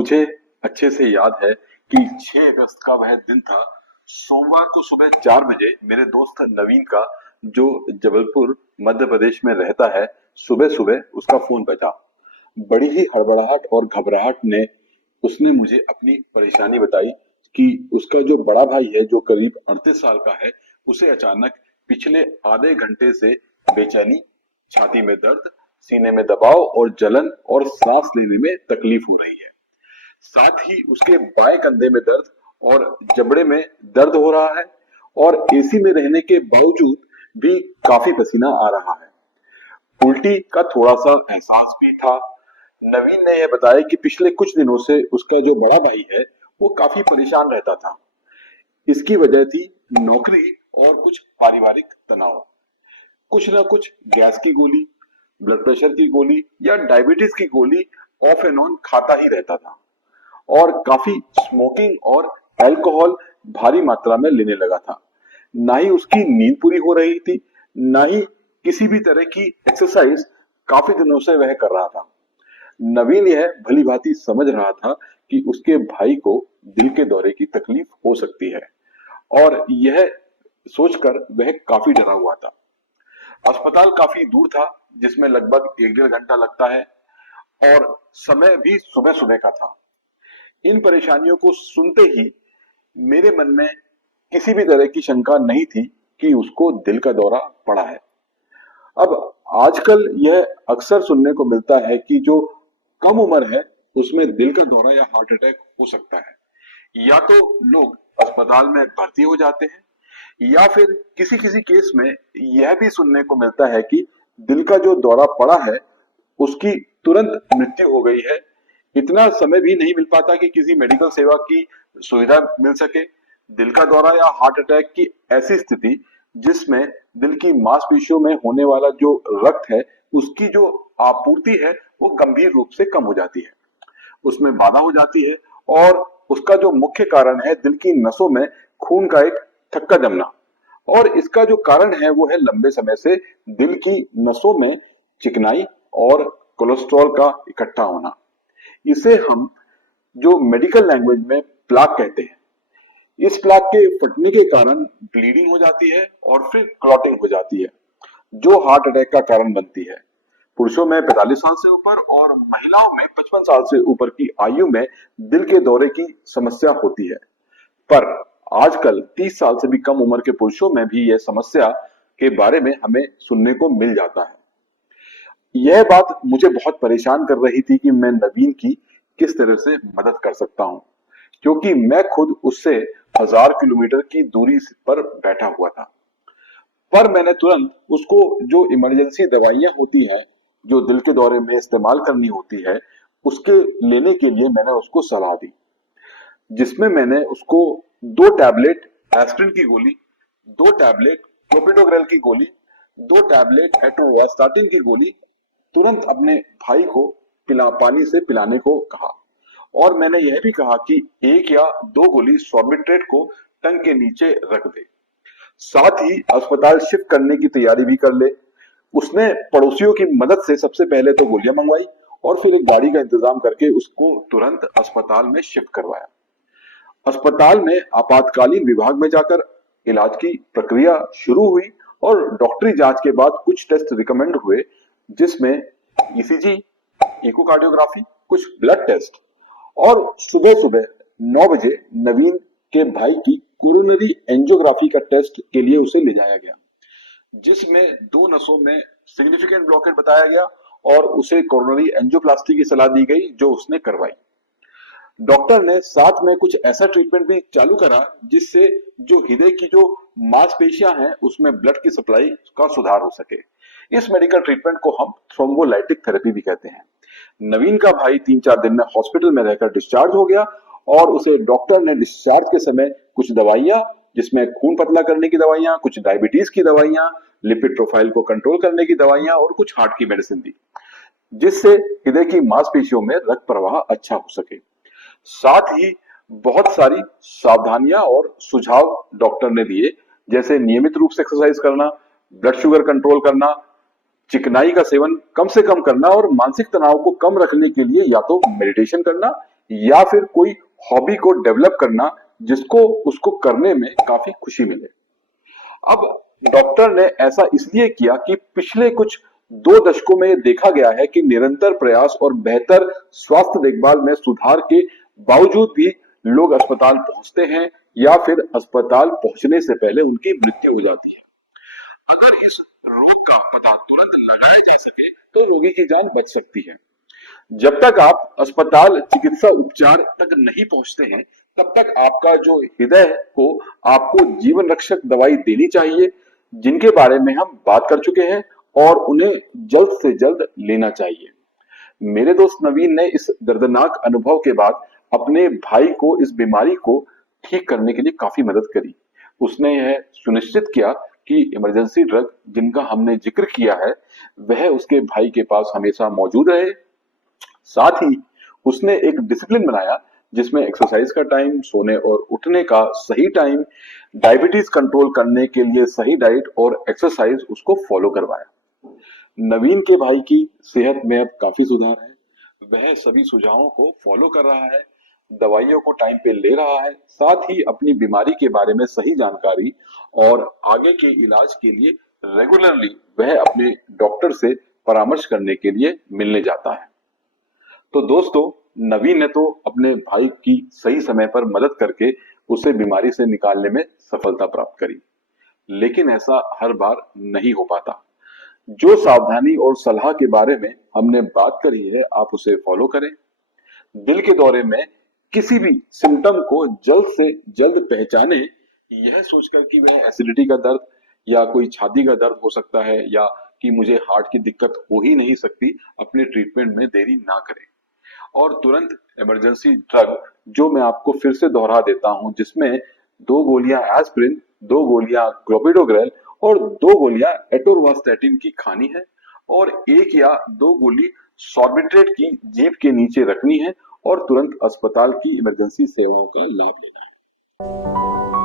मुझे अच्छे से याद है कि 6 अगस्त का वह दिन था। सोमवार को सुबह 4 बजे मेरे दोस्त नवीन का, जो जबलपुर मध्य प्रदेश में रहता है, सुबह सुबह उसका फोन बजा। बड़ी ही हड़बड़ाहट और घबराहट ने उसने मुझे अपनी परेशानी बताई कि उसका जो बड़ा भाई है, जो करीब 38 साल का है, उसे अचानक पिछले आधे घंटे से बेचैनी, छाती में दर्द, सीने में दबाव और जलन और सांस लेने में तकलीफ हो रही है। साथ ही उसके बाएं कंधे में दर्द और जबड़े में दर्द हो रहा है और एसी में रहने के बावजूद भी काफी पसीना आ रहा है। उल्टी का थोड़ा सा एहसास भी था। नवीन ने यह बताया कि पिछले कुछ दिनों से उसका जो बड़ा भाई है, वो काफी परेशान रहता था। इसकी वजह थी नौकरी और कुछ पारिवारिक तनाव। कुछ ना कुछ गैस की गोली, ब्लड प्रेशर की गोली या डायबिटीज की गोली ऑफ एंड ऑन खाता ही रहता था और काफी स्मोकिंग और अल्कोहल भारी मात्रा में लेने लगा था। ना ही उसकी नींद पूरी हो रही थी, ना ही किसी भी तरह की एक्सरसाइज काफी दिनों से वह कर रहा था। नवीन यह भली भांति समझ रहा था कि उसके भाई को दिल के दौरे की तकलीफ हो सकती है और यह सोचकर वह काफी डरा हुआ था। अस्पताल काफी दूर था, जिसमें लगभग 1 डेढ़ घंटा लगता है और समय भी सुबह सुबह का था। इन परेशानियों को सुनते ही मेरे मन में किसी भी तरह की शंका नहीं थी कि उसको दिल का दौरा पड़ा है। अब आजकल यह अक्सर सुनने को मिलता है कि जो कम उम्र है उसमें दिल का दौरा या हार्ट अटैक हो सकता है। या तो लोग अस्पताल में भर्ती हो जाते हैं या फिर किसी किसी केस में यह भी सुनने को मिलता है कि दिल का जो दौरा पड़ा है उसकी तुरंत मृत्यु हो गई है। इतना समय भी नहीं मिल पाता कि किसी मेडिकल सेवा की सुविधा मिल सके। दिल का दौरा या हार्ट अटैक की ऐसी स्थिति जिसमें दिल की मांसपेशियों में होने वाला जो रक्त है, उसकी जो आपूर्ति है वो गंभीर रूप से कम हो जाती है, उसमें बाधा हो जाती है और उसका जो मुख्य कारण है दिल की नसों में खून का एक थक्का जमना। और इसका जो कारण है वो है लंबे समय से दिल की नसों में चिकनाई और कोलेस्ट्रॉल का इकट्ठा होना। इसे हम जो मेडिकल लैंग्वेज में प्लाक कहते हैं। इस प्लाक के फटने के कारण ब्लीडिंग हो जाती है और फिर क्लॉटिंग हो जाती है, जो हार्ट अटैक का कारण बनती है। पुरुषों में 45 साल से ऊपर और महिलाओं में 55 साल से ऊपर की आयु में दिल के दौरे की समस्या होती है। पर आजकल 30 साल से भी कम उम्र के पुरुषों में भी यह समस्या के बारे में हमें सुनने को मिल जाता है। यह बात मुझे बहुत परेशान कर रही थी कि मैं नवीन की किस तरह से मदद कर सकता हूं, क्योंकि मैं खुद उससे 1000 किलोमीटर की दूरी पर बैठा हुआ था। पर मैंने तुरंत उसको जो इमरजेंसी दवाइयां होती हैं, जो दिल के दौरे में इस्तेमाल करनी होती है, उसके लेने के लिए मैंने उसको सलाह दी, जिसमें मैंने उसको 2 टैबलेट एस्पिरिन की गोली, 2 टैबलेट क्लोपिडोग्रेल की गोली, 2 टैबलेट एटोवास्टाटिन की गोली तुरंत अपने भाई को पानी से पिलाने को कहा। और मैंने यह भी कहा कि 1 या 2 गोली सॉर्बिट्रेट को टंग के नीचे रख दे। साथ ही अस्पताल शिफ्ट करने की तैयारी भी कर ले। उसने पड़ोसियों की मदद से सबसे पहले तो गोलियां मंगवाई और फिर एक गाड़ी का इंतजाम करके उसको तुरंत अस्पताल में शिफ्ट करवाया। अस्पताल में आपातकालीन विभाग में जाकर इलाज की प्रक्रिया शुरू हुई और डॉक्टरी जांच के बाद कुछ टेस्ट रिकमेंड हुए, जिसमें ईसीजी, इकोकार्डियोग्राफी, कुछ ब्लड टेस्ट और सुबह सुबह 9 बजे नवीन के भाई की कोरोनरी एंजियोग्राफी का टेस्ट के लिए उसे ले जाया गया, जिसमें 2 नसों में सिग्निफिकेंट ब्लॉकेज बताया गया और उसे कोरोनरी एंजियोप्लास्टी की सलाह दी गई, जो उसने करवाई। डॉक्टर ने साथ में कुछ ऐसा ट्रीटमेंट भी चालू करा जिससे जो हृदय की जो मांसपेशियां हैं उसमें ब्लड की सप्लाई का सुधार हो सके। इस मेडिकल ट्रीटमेंट को हम थ्रोम्बोलाइटिक थेरेपी भी कहते हैं। नवीन का भाई 3-4 दिन में हॉस्पिटल में रहकर डिस्चार्ज हो गया और उसे डॉक्टर ने डिस्चार्ज के समय कुछ दवाइयां, जिसमें खून पतला करने की दवाइयां, कुछ डायबिटीज की दवाइयां, लिपिड प्रोफाइल को कंट्रोल करने की दवाइयां और कुछ हार्ट की मेडिसिन दी, जिससे हृदय की मांसपेशियों में रक्त प्रवाह अच्छा हो सके। साथ ही बहुत सारी सावधानियां और सुझाव डॉक्टर ने दिए, जैसे नियमित रूप से एक्सरसाइज करना, ब्लड शुगर कंट्रोल करना, चिकनाई का सेवन कम से कम करना और मानसिक तनाव को कम रखने के लिए या तो मेडिटेशन करना या फिर कोई हॉबी को डेवलप करना जिसको उसको करने में काफी खुशी मिले। अब डॉक्टर ने ऐसा इसलिए किया कि पिछले कुछ 2 दशकों में ये देखा गया है कि निरंतर प्रयास और बेहतर स्वास्थ्य देखभाल में सुधार के बावजूद भी लोग अस्पताल पहुंचते हैं या फिर अस्पताल पहुंचने से पहले उनकी मृत्यु हो जाती है। अगर इस रोग का पता तुरंत लगाया जा सके तो रोगी की जान बच सकती है। जब तक आप अस्पताल चिकित्सा उपचार तक नहीं पहुंचते हैं, तब तक आपका जो हृदय को आपको जीवन रक्षक दवाई देनी चाहिए, जिनके बारे में हम बात कर चुके हैं, और उन्हें जल्द से जल्द लेना चाहिए। मेरे दोस्त नवीन ने इस दर्दनाक अनुभव के बाद अपने भाई को इस बीमारी को ठीक करने के लिए काफी मदद करी। उसने यह सुनिश्चित किया कि इमरजेंसी ड्रग जिनका हमने जिक्र किया है वह उसके भाई के पास हमेशा मौजूद रहे। साथ ही उसने एक डिसिप्लिन बनाया जिसमें एक्सरसाइज का टाइम, सोने और उठने का सही टाइम, डायबिटीज कंट्रोल करने के लिए सही डाइट और एक्सरसाइज उसको फॉलो करवाया। नवीन के भाई की सेहत में अब काफी सुधार है। वह सभी सुझावों को फॉलो कर रहा है, दवाइयों को टाइम पे ले रहा है, साथ ही अपनी बीमारी के बारे में सही जानकारी और आगे के इलाज के लिए रेगुलरली वह अपने डॉक्टर से परामर्श करने के लिए मिलने जाता है। तो दोस्तों, नवीन ने तो अपने भाई की सही समय पर मदद करके उसे बीमारी से निकालने में सफलता प्राप्त करी, लेकिन ऐसा हर बार नहीं हो पाता। जो सावधानी और सलाह के बारे में हमने बात करी है, आप उसे फॉलो करें। दिल के दौरे में किसी भी सिम्टम को जल्द से जल्द पहचाने, यह सोचकर कि वह एसिडिटी का दर्द या कोई छाती का दर्द हो सकता है या कि मुझे हार्ट की दिक्कत हो ही नहीं सकती, अपने ट्रीटमेंट में देरी ना करें। और तुरंत इमरजेंसी ड्रग, जो मैं आपको फिर से दोहरा देता हूं, जिसमें 2 गोलियां एस्पिरिन, 2 गोलियां क्लोपिडोग्रेल और 2 गोलियां एटोरवास्टैटिन की खानी है, और 1 या 2 गोली सॉर्बिट्रेट की जीभ के नीचे रखनी है और तुरंत अस्पताल की इमरजेंसी सेवाओं का लाभ लेना है।